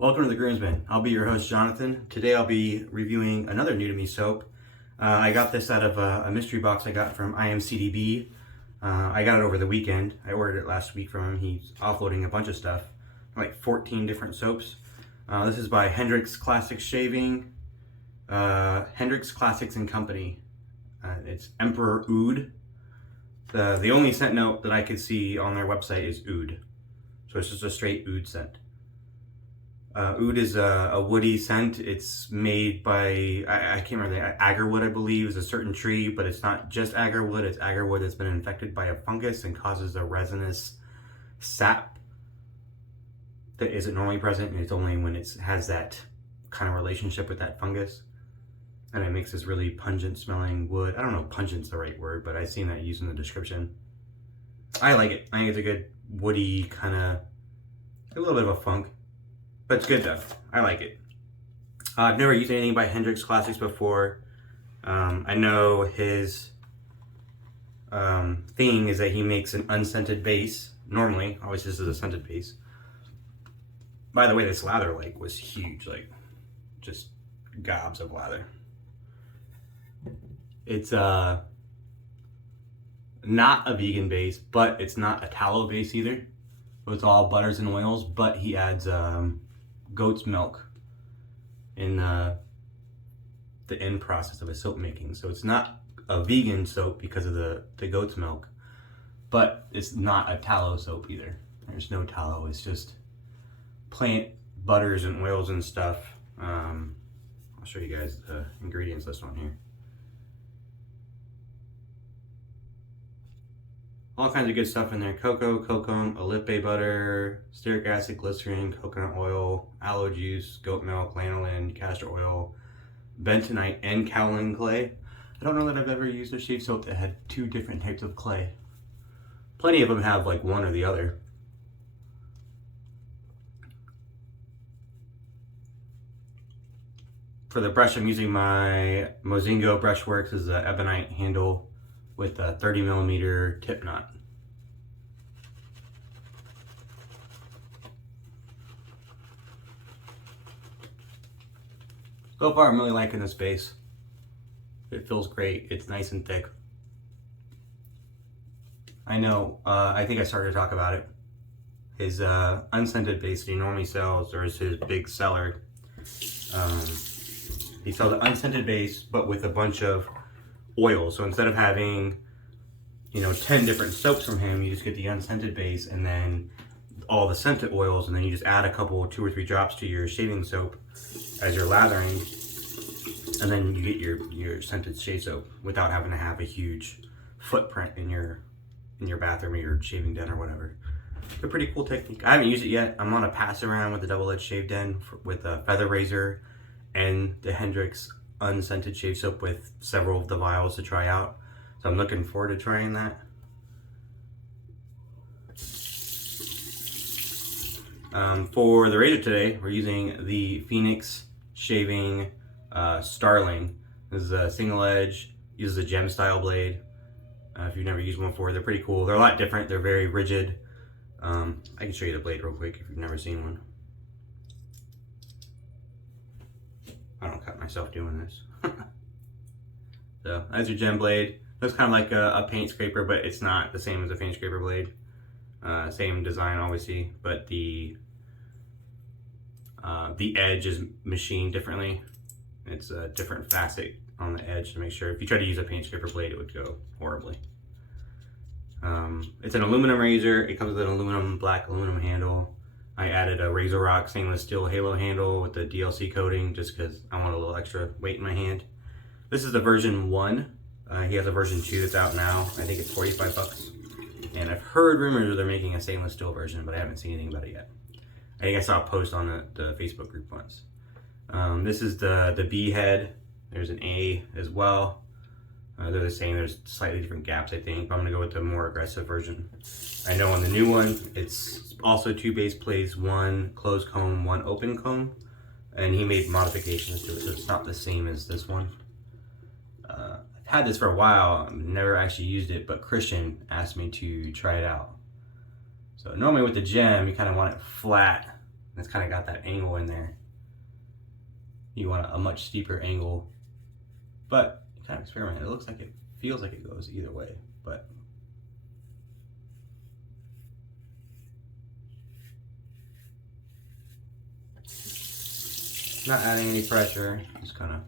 Welcome to the GroomsMen. I'll be your host, Jonathan. Today I'll be reviewing another new to me soap. I got this out of a mystery box I got from IMCDB. I got it over the weekend. I ordered it last week from him. He's offloading a bunch of stuff, like 14 different soaps. This is by Hendrix Classics Shaving, Hendrix Classics and Company. It's Emperor Oud. The only scent note that I could see on their website is oud. So it's just a straight oud scent. Oud is a woody scent. It's made by, I can't remember, agarwood I believe is a certain tree, but it's not just agarwood. It's agarwood that's been infected by a fungus and causes a resinous sap that isn't normally present, and it's only when it has that kind of relationship with that fungus. And it makes this really pungent smelling wood. I don't know if pungent's the right word, but I've seen that used in the description. I like it. I think it's a good woody kind of, a little bit of a funk. But it's good though. I like it. I've never used anything by Hendrix Classics before. I know his thing is that he makes an unscented base. Normally, always this is a scented base. By the way, this lather was huge, just gobs of lather. It's not a vegan base, but it's not a tallow base either. So it's all butters and oils, but he adds goat's milk in the end process of his soap making. So it's not a vegan soap because of the goat's milk, but it's not a tallow soap either. There's no tallow. It's just plant butters and oils and stuff. I'll show you guys the ingredients list on here. All kinds of good stuff in there. Cocoa, kokum, olipe butter, stearic acid, glycerin, coconut oil, aloe juice, goat milk, lanolin, castor oil, bentonite, and kaolin clay. I don't know that I've ever used a shave soap that had two different types of clay. Plenty of them have one or the other. For the brush, I'm using my Mozingo Brush Works. This is an ebonite handle with a 30mm tip knot. So far, I'm really liking this base. It feels great. It's nice and thick. I know, I think I started to talk about it. His unscented base that he normally sells, or is his big seller. He sells an unscented base, but with a bunch of oil. So instead of having 10 different soaps from him, you just get the unscented base and then all the scented oils, and then you just add a couple, 2 or 3 drops to your shaving soap as you're lathering, and then you get your scented shave soap without having to have a huge footprint in your bathroom or your shaving den or whatever. It's a pretty cool technique. I haven't used it yet. I'm on a pass around with the double-edged shave den with a feather razor and the Hendrix unscented shave soap with several of the vials to try out. So I'm looking forward to trying that. For the razor today, we're using the Phoenix Shaving Starling. This is a single edge, uses a gem style blade. If you've never used one before, they're pretty cool. They're a lot different, they're very rigid. I can show you the blade real quick if you've never seen one. I don't cut myself doing this. So that's your gem blade. Looks kind of like a paint scraper, but it's not the same as a paint scraper blade. Same design obviously, but the edge is machined differently. It's a different facet on the edge to make sure. If you try to use a paint scraper blade, it would go horribly. It's an aluminum razor. It comes with an black aluminum handle. I added a Razor Rock stainless steel halo handle with the DLC coating just because I want a little extra weight in my hand. This is the version 1. He has a version 2 that's out now. I think it's 45 bucks. And I've heard rumors that they're making a stainless steel version, but I haven't seen anything about it yet. I think I saw a post on the Facebook group once. This is the B head. There's an A as well. They're the same. There's slightly different gaps, I think. But I'm going to go with the more aggressive version. I know on the new one, it's also 2 base plates, 1 closed comb, 1 open comb. And he made modifications to it, so it's not the same as this one. I've had this for a while. I've never actually used it, but Christian asked me to try it out. So normally with the gem, you kind of want it flat It's kind of got that angle in there. You want a much steeper angle, but kind of experiment. It looks like it feels like it goes either way, but not adding any pressure, just kind of.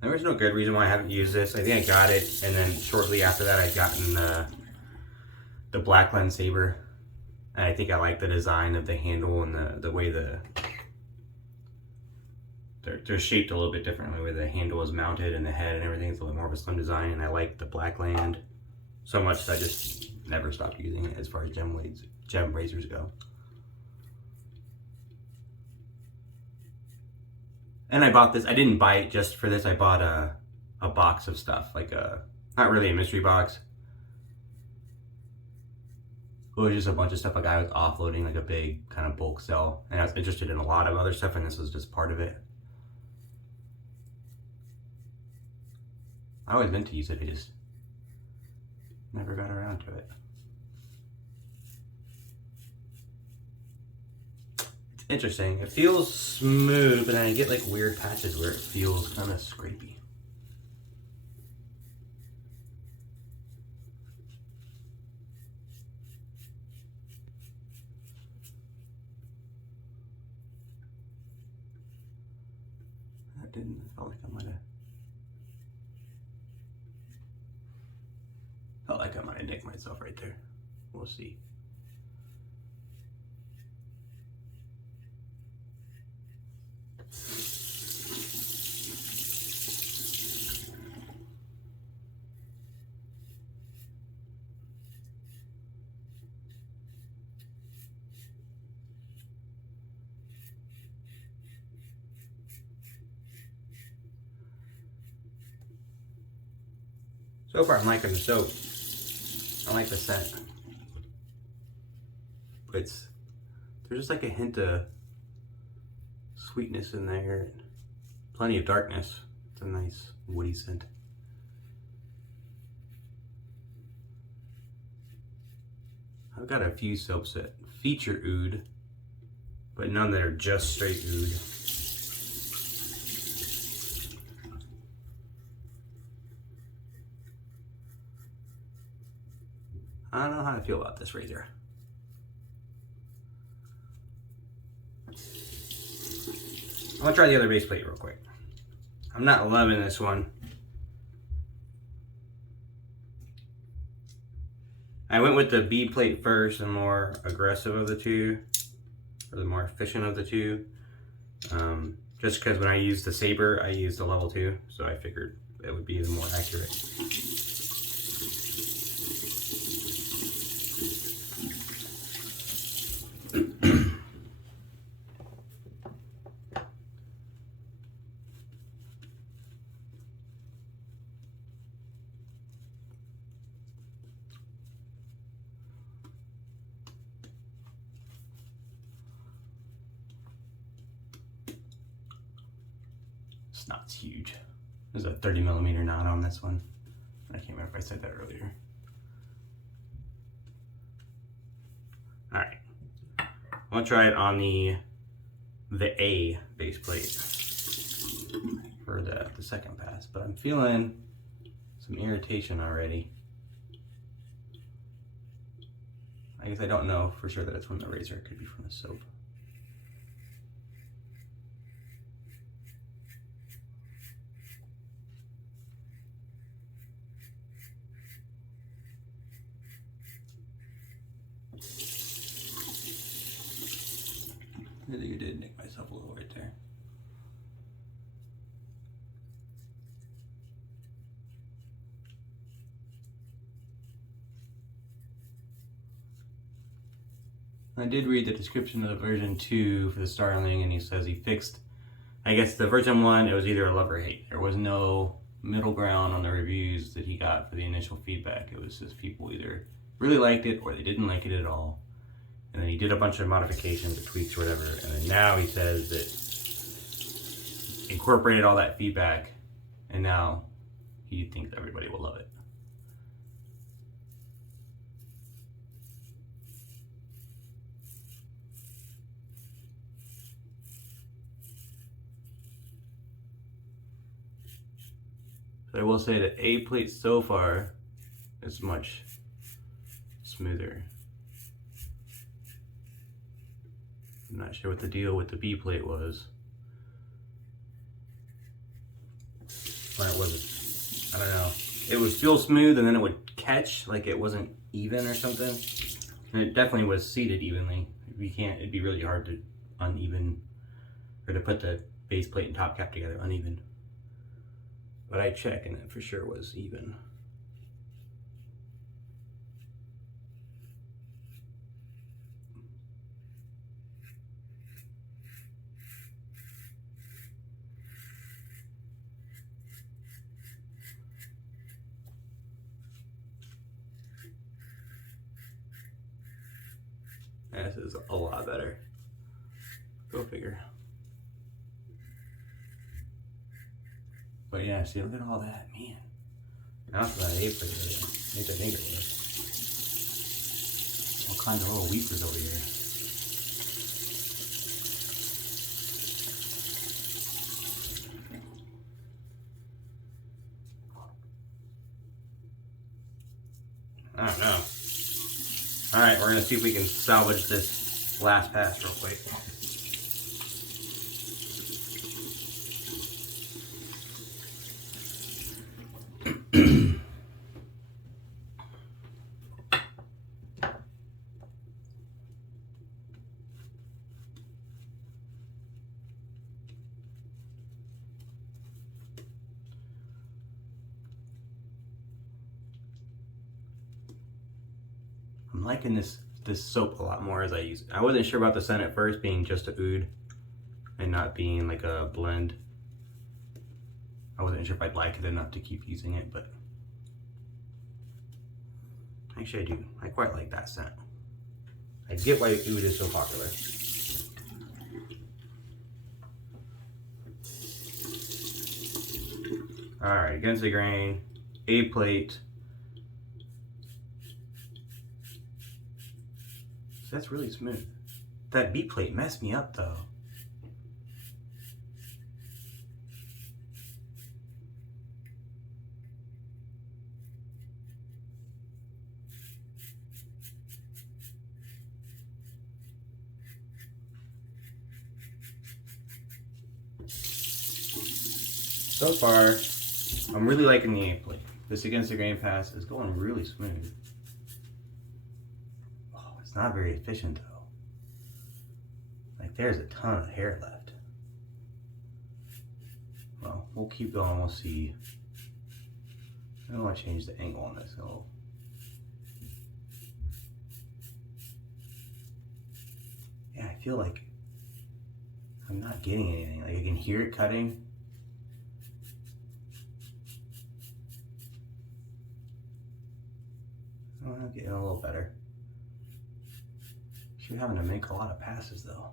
There was no good reason why I haven't used this. I think I got it, and then shortly after that I'd gotten the Blackland Sabre. And I think I like the design of the handle and the way they're shaped a little bit differently, where the handle is mounted and the head and everything is a little more of a slim design. And I like the Blackland so much that I just never stopped using it as far as gem razors go. And I bought this. I didn't buy it just for this. I bought a box of stuff, like not really a mystery box. It was just a bunch of stuff a guy was offloading, like a big kind of bulk sell. And I was interested in a lot of other stuff, and this was just part of it. I always meant to use it, I just never got around to it. It's interesting. It feels smooth, but then I get like weird patches where it feels kind of scrapey. That didn't, I felt like I might have. Felt like I might have nicked myself right there. We'll see. So far I'm liking the soap. I like the scent. There's just like a hint of sweetness in there. Plenty of darkness. It's a nice woody scent. I've got a few soaps that feature oud, but none that are just straight oud. I don't know how I feel about this razor. I'm gonna try the other base plate real quick. I'm not loving this one. I went with the B plate first, the more aggressive of the two, or the more efficient of the two. Just because when I used the Sabre, I used the level 2, so I figured it would be the more accurate. Knot's huge. There's a 30mm knot on this one. I can't remember if I said that earlier. All right, I'm gonna try it on the A base plate for the second pass, but I'm feeling some irritation already. I guess I don't know for sure that it's from the razor. It could be from the soap. I think I did nick myself a little right there. I did read the description of version 2 for the Starling, and he says he fixed, I guess the version 1, it was either a love or hate. There was no middle ground on the reviews that he got for the initial feedback. It was just people either really liked it or they didn't like it at all. And then he did a bunch of modifications or tweaks or whatever, and then now he says that incorporated all that feedback, and now he thinks everybody will love it. So I will say that A plate so far is much smoother. I'm not sure what the deal with the B plate was. Or it wasn't, I don't know. It would feel smooth and then it would catch, like it wasn't even or something. And it definitely was seated evenly. It'd be really hard to uneven, or to put the base plate and top cap together uneven. But I checked and it for sure was even. This is a lot better. Go figure. But yeah, see, look at all that, man. That's what I ate for you. I think it was. All kinds of little weepers over here. I don't know. All right, we're gonna see if we can salvage this last pass real quick. I'm liking this soap a lot more as I use it. I wasn't sure about the scent at first being just a oud and not being like a blend. I wasn't sure if I'd like it enough to keep using it, but actually I do. I quite like that scent. I get why oud is so popular. All right, against the grain, A plate. That's really smooth. That B plate messed me up though. So far, I'm really liking the A plate. This against the grain pass is going really smooth. It's not very efficient though. Like there's a ton of hair left. Well, we'll keep going, we'll see. I don't want to change the angle on this. So yeah, I feel like I'm not getting anything. Like I can hear it cutting. Oh, I'm getting a little better. You're having to make a lot of passes though.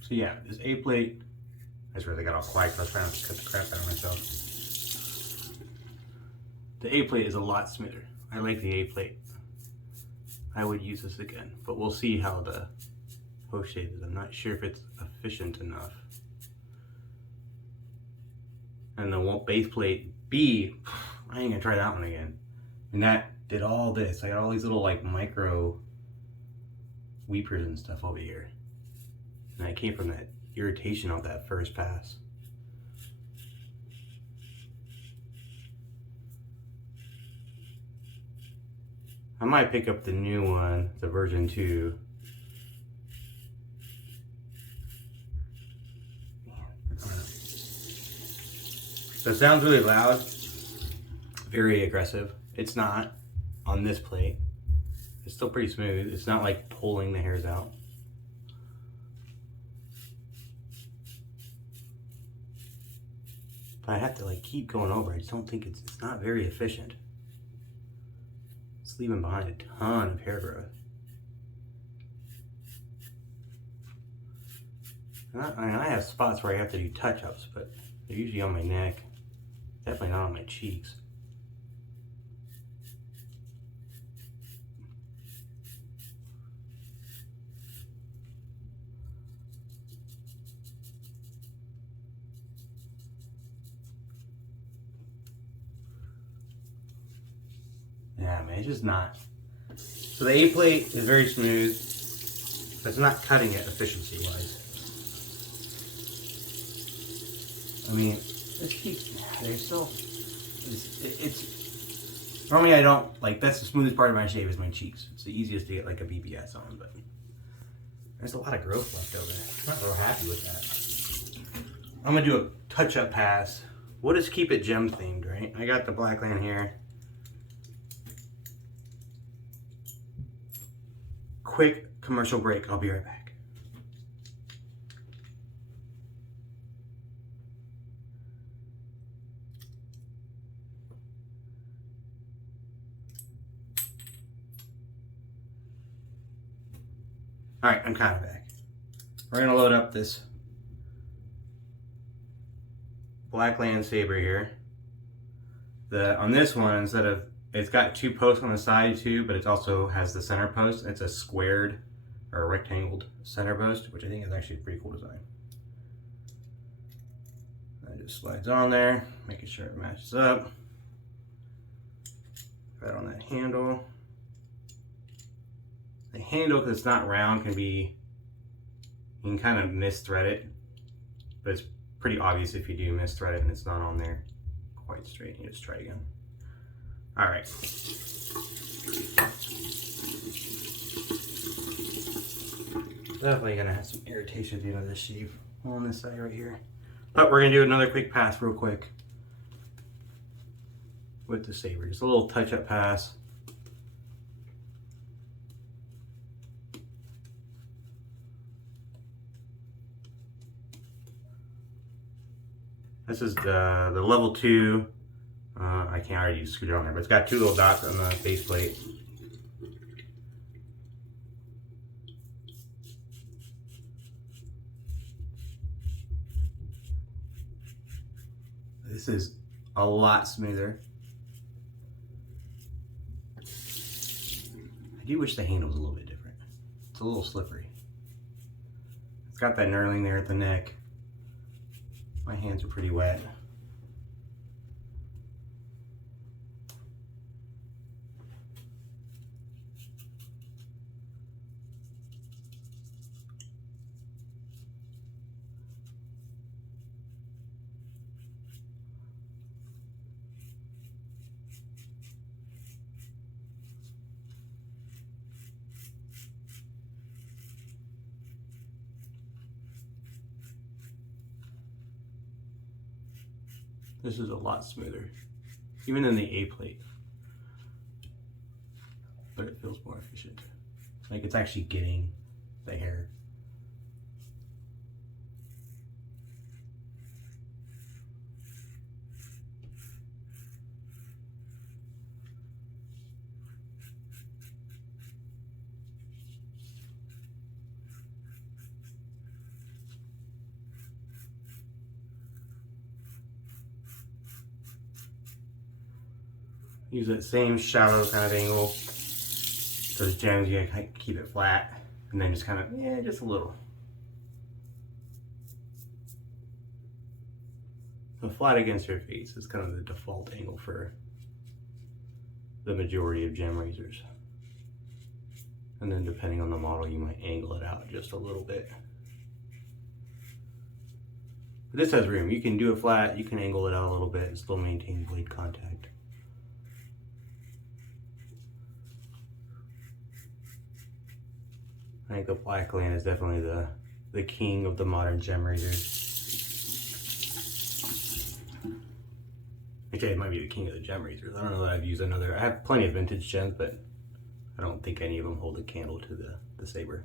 So yeah, this A plate, I just really got all quiet because I was trying to cut the crap out of myself. The A plate is a lot smoother. I like the A plate. I would use this again, but we'll see how the post shave is I'm not sure if it's efficient enough. And the base plate B, I ain't gonna try that one again. And that did all this. I got all these little like micro weepers and stuff over here. And that came from that irritation of that first pass. I might pick up the new one, the version 2. So it sounds really loud, very aggressive. It's not on this plate. It's still pretty smooth. It's not like pulling the hairs out. But I have to like keep going over. I just don't think it's not very efficient. It's leaving behind a ton of hair growth. I have spots where I have to do touch-ups, but they're usually on my neck. Definitely not on my cheeks. Yeah, man, it's just not. So the A plate is very smooth, but it's not cutting it efficiency-wise. I mean, this cheeks, they're so, it's, normally I don't, like, that's the smoothest part of my shave is my cheeks. It's the easiest to get like a BBS on, but there's a lot of growth left over there. I'm not real happy with that. I'm gonna do a touch-up pass. We'll just keep it gem themed, right? I got the Blackland here. Quick commercial break, I'll be right back. All right, I'm kind of back. We're gonna load up this Blackland Sabre here. On this one, instead of, it's got 2 posts on the side too, but it also has the center post. It's a squared or a rectangled center post, which I think is actually a pretty cool design. That just slides on there, making sure it matches up. Right on that handle. The handle, because it's not round, can be, you can kind of misthread it, but it's pretty obvious if you do misthread it and it's not on there quite straight. You just try again. All right. Definitely gonna have some irritation at the end of this shave on this side right here. But we're gonna do another quick pass real quick with the Sabre. Just a little touch-up pass. This is the level 2. I can't already use a scooter on there, but it's got 2 little dots on the base plate. This is a lot smoother. I do wish the handle was a little bit different. It's a little slippery. It's got that knurling there at the neck. My hands are pretty wet. This is a lot smoother, even than the A plate, but it feels more efficient. Like it's actually getting the hair. Use that same shallow kind of angle. Those gems, you gotta keep it flat. And then just kind of, yeah, just a little. So flat against your face is kind of the default angle for the majority of gem razors. And then depending on the model, you might angle it out just a little bit. But this has room. You can do it flat, you can angle it out a little bit and still maintain blade contact. I think the Blackland is definitely the king of the modern gem razors. Actually, it might be the king of the gem razors. I don't know that I've used another. I have plenty of vintage gems, but I don't think any of them hold a candle to the Sabre.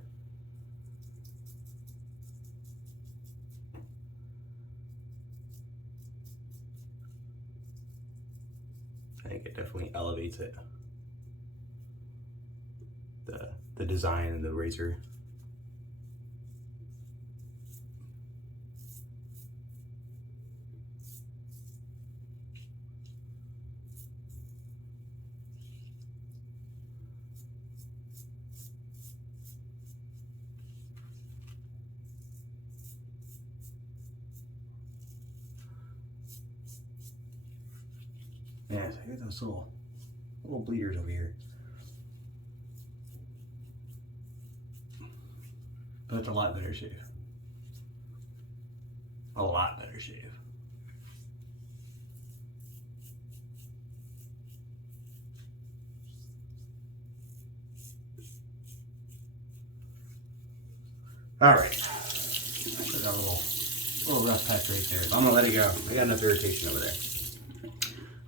I think it definitely elevates it. The design of the razor. Yeah, so I got those little bleeders over here. But it's a lot better shave. A lot better shave. All right. I put that little rough patch right there. But I'm gonna let it go. I got enough irritation over there. I'm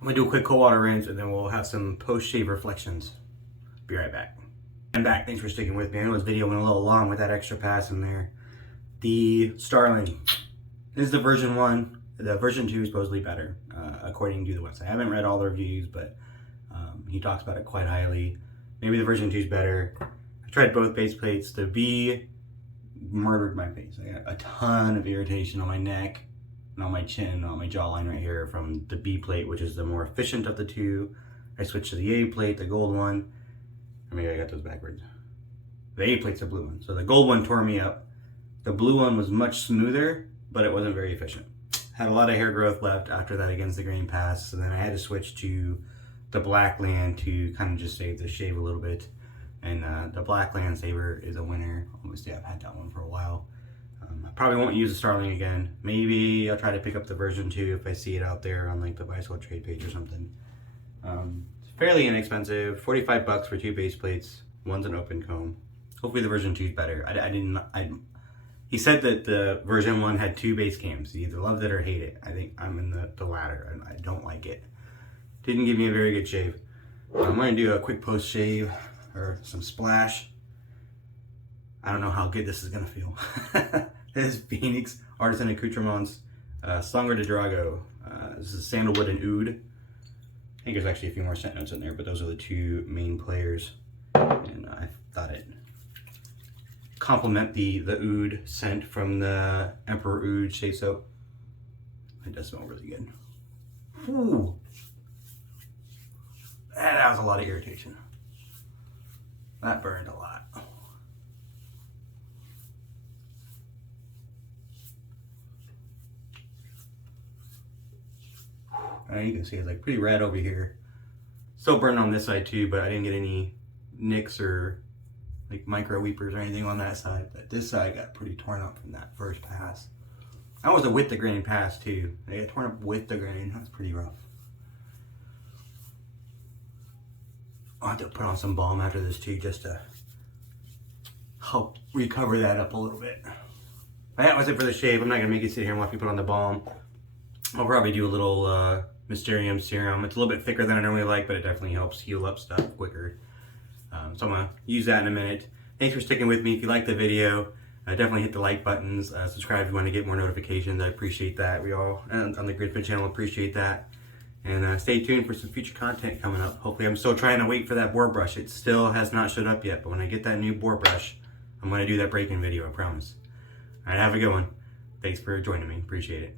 gonna do a quick cold water rinse and then we'll have some post-shave reflections. Be right back. I'm back. Thanks for sticking with me. I know this video went a little long with that extra pass in there. The Starling. This is the version 1. The version 2 is supposedly better, according to the website. I haven't read all the reviews, but he talks about it quite highly. Maybe the version 2 is better. I tried both base plates. The B murdered my face. I got a ton of irritation on my neck and on my chin, on my jawline right here from the B plate, which is the more efficient of the two. I switched to the A plate, the gold one. Or maybe I got those backwards. The A plate's the blue one. So the gold one tore me up. The blue one was much smoother, but it wasn't very efficient. Had a lot of hair growth left after that against the grain pass. So then I had to switch to the Blackland to kind of just save the shave a little bit. And the Blackland Sabre is a winner. Obviously, I've had that one for a while. I probably won't use the Starling again. Maybe I'll try to pick up the version 2 if I see it out there on like the bicycle trade page or something. It's fairly inexpensive. 45 bucks for 2 base plates. One's an open comb. Hopefully the version 2 is better. He said that the version 1 had 2 base cams. He either loved it or hate it. I think I'm in the latter, and I don't like it. Didn't give me a very good shave. I'm going to do a quick post shave or some splash. I don't know how good this is going to feel. This is Phoenix Artisan Accoutrements Sangre De Drago. This is sandalwood and oud. I think there's actually a few more scent notes in there, but those are the 2 main players. And I thought it complement the oud scent from the Emperor Oud shave soap. It does smell really good. Ooh. That was a lot of irritation. That burned a lot. You can see it's like pretty red over here. Still burned on this side too, but I didn't get any nicks or like micro weepers or anything on that side. But this side got pretty torn up from that first pass. That was a with the grain pass too. They got torn up with the grain. That's pretty rough. I'll have to put on some balm after this too, just to help recover that up a little bit. But that was it for the shave. I'm not gonna make you sit here and watch me put on the balm. I'll probably do a little Mysterium serum. It's a little bit thicker than I normally like, but it definitely helps heal up stuff quicker. So I'm gonna use that in a minute. Thanks for sticking with me. If you liked the video, definitely hit the like buttons. Subscribe if you want to get more notifications. I appreciate that. We all on the GroomsMen channel appreciate that. And stay tuned for some future content coming up. Hopefully, I'm still trying to wait for that boar brush. It still has not showed up yet, but when I get that new boar brush, I'm gonna do that break-in video, I promise. All right, have a good one. Thanks for joining me. Appreciate it.